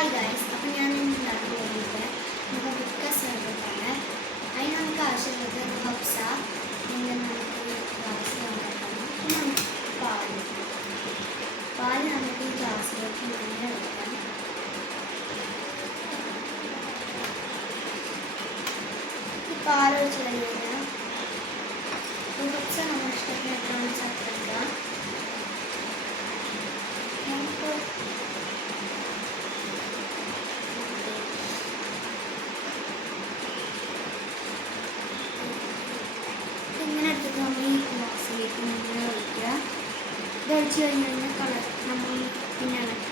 Hi guys, അപ്പോൾ ഞാൻ ഇന്ന് ഉണ്ടാക്കാൻ പോകുന്നത് മുഖബുക്ക സർബത്താണ്. അതിന് നമുക്ക് ആവശ്യമുള്ളത് ഹബ്സ, പിന്നെ നമുക്ക് ഗ്ലാസ് ഉണ്ടാക്കണം. പിന്നെ നമുക്ക് പാല് നമുക്ക് ഈ ഗ്ലാസ്സിലേക്ക് ഇങ്ങനെ വെക്കാം. ഈ പാലൊഴിച്ച് കഴിഞ്ഞാൽ ഹബ്സ നമ്മുടെ ഇഷ്ടത്തിന് എത്ര ചേർത്തെടുക്കാം. നമുക്ക് ഇങ്ങനെ എടുത്തിട്ട് നമ്മൾ ഈ ഗ്ലാസ്സിലേക്ക് ഇങ്ങനെ ഒഴിക്കുക. ഇത് ഒഴിച്ച് കഴിഞ്ഞ് കഴിഞ്ഞാൽ കളർ നമ്മൾ പിന്നെ ഇളക്കുക.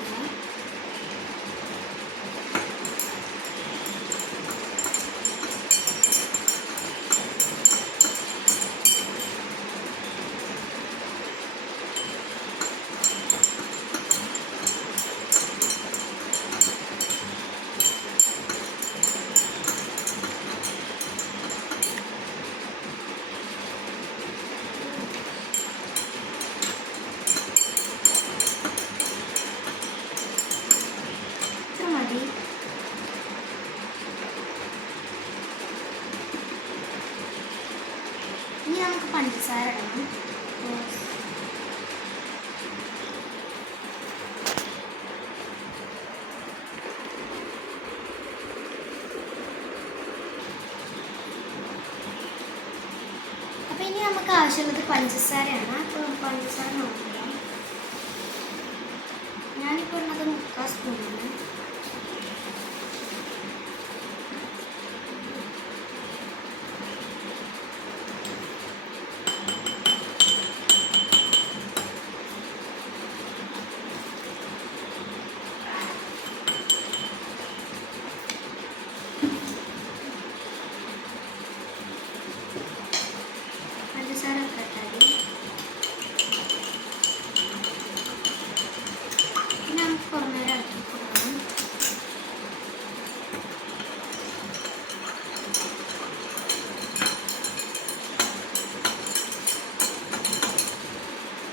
ഇനി നമുക്ക് പഞ്ചസാര ഇടണം. അപ്പം ഇനി നമുക്ക് ആവശ്യമുള്ളത് പഞ്ചസാരയാണ്. അപ്പോൾ പഞ്ചസാര നോക്കുക. ഞാനിപ്പോൾ ഉള്ളത് 3/4 സ്പൂണാണ്.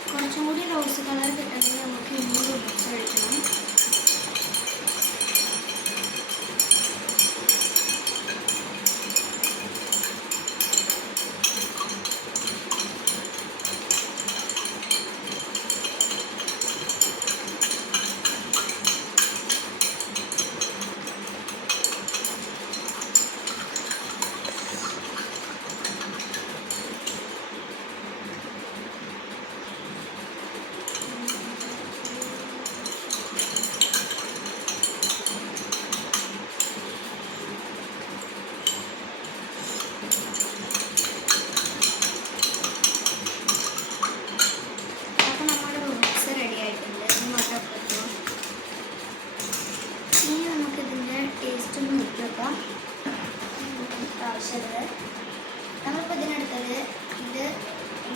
കുറച്ചും കൂടി റോസ് കളർ കിട്ടണമെങ്കിൽ നമുക്ക് ഇന്നൂറ് ബുക്സ് ഒഴിക്കണം. ആവശ്യമുള്ളത് നമ്മളിപ്പോൾ ഇതിനെടുത്തത് ഇത്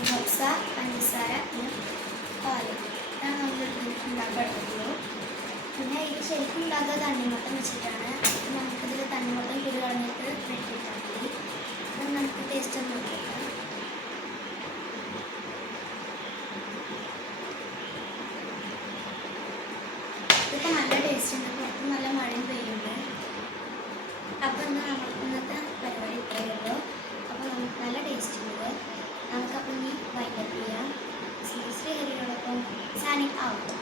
ഹബ്സ, പഞ്ചസാര, പിന്നെ പാല് ഇതാണ് നമ്മൾ ഉണ്ടാക്കിയെടുത്തുള്ളൂ. പിന്നെ ഇത് ശരിക്കും ഉണ്ടാക്കുക തണ്ണിമത്തം വെച്ചിട്ടാണ്. നമുക്കിതിൽ തണ്ണിമത്തം കുരു കളഞ്ഞിട്ട് വെട്ടിയിട്ടാൽ മതി. അത് നമുക്ക് ടേസ്റ്റ് ഒന്ന് നോക്കാം. ഇതിപ്പോൾ നല്ല ടേസ്റ്റ് ഉണ്ട്. പുറത്ത് നല്ല മഴയും പെയ്യുന്നുണ്ട്. അപ്പോൾ നമുക്ക് ഇന്നത്തെ പരിപാടി ഇത്രയേ ഉള്ളൂ. അപ്പോൾ നമുക്ക് നല്ല ടേസ്റ്റ് ഉണ്ട്. നമുക്കപ്പോൾ ഇനി വൈൻഡപ്പ് ചെയ്യാം. ശ്രീ ഹരിയോടൊപ്പം സൈനിങ് ഔട്ട്.